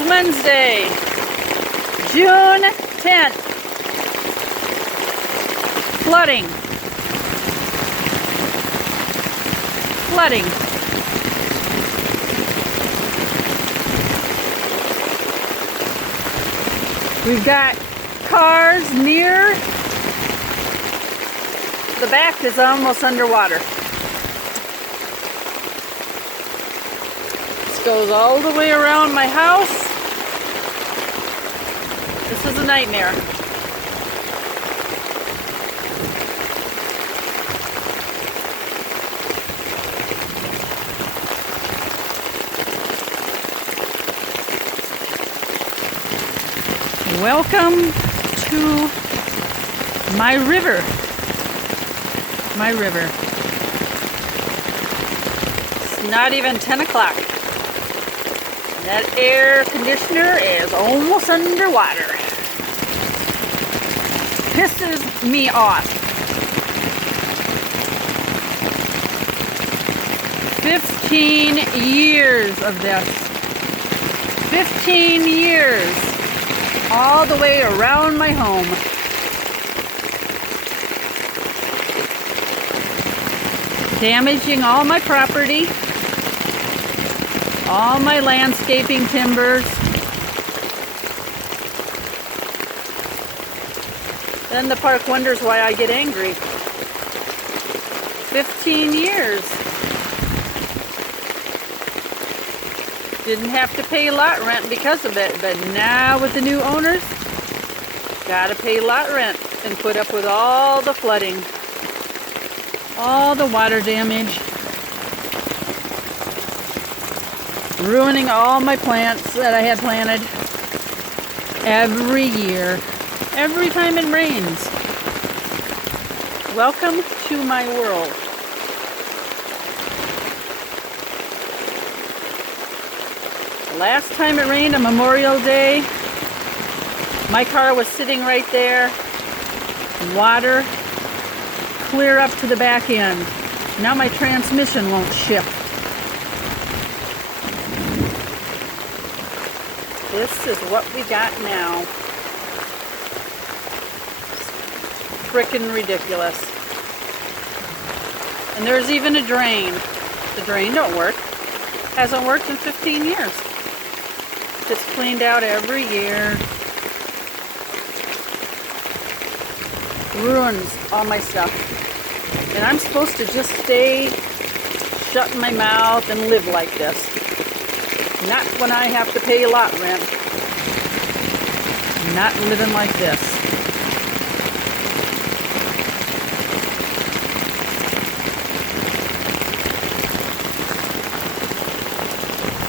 is Wednesday, June 10th. Flooding. We've got cars near. The back is almost underwater. This goes all the way around my house. This is a nightmare. Welcome to my river. It's not even 10 o'clock. That air conditioner is almost underwater. Pisses me off. 15 years of this. 15 years. All the way around my home. Damaging all my property, all my landscaping timbers. Then the park wonders why I get angry. 15 years. Didn't have to pay lot rent because of it, but now with the new owners, gotta pay lot rent and put up with all the flooding, all the water damage, ruining all my plants that I had planted every year, every time it rains. Welcome to my world. Last time it rained on Memorial Day, my car was sitting right there, water clear up to the back end. Now my transmission won't shift. This is what we got now. Frickin' ridiculous. And there's even a drain. The drain don't work. Hasn't worked in 15 years. It's cleaned out every year. Ruins all my stuff. And I'm supposed to just stay shutting my mouth and live like this. Not when I have to pay lot rent. Not living like this.